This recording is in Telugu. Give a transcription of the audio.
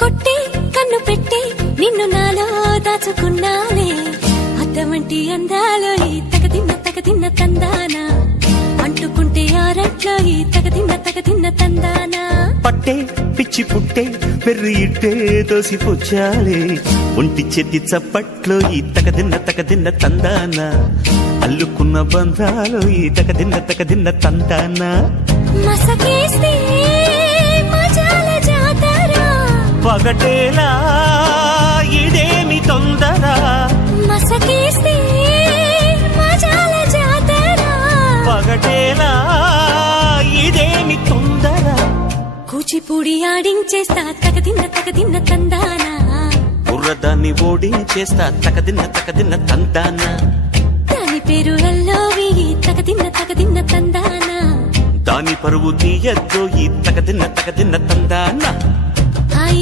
కొట్టి కన్ను పెట్టి నిన్ను నాలో దాచుకున్నానే అద్దమంటి అందాలో ఈ తగదిన్న తందానా అంటుకుంటే ఆరట్లో ఈ తగదిన్న తందానా పట్టే పిచ్చి పుట్టే పెర్రి ఇట్టే దోసిపుచ్చాలే ఒంటి చేతి చప్పట్లో ఈ తగదిన్న తందానా అల్లుకున్న బంధాలు ఈ తగదిన్న తందానా మసకేస్తే మజాల జాతర పగటేలా ఇదేమి తొందర మసకేస్తే మజాల జాతర పగటేలా ఇదేమి తొందర కూచిపూడి ఆడించేస్తా తగదిన్న తందానా బుర్రదాన్ని ఓడించేస్తా తగదిన్న తందానా దాని పేరు ఎల్లోవి తగదిన్న తందానా దాని పరువు తీయద్దు ఈ తగదిన్న తందానా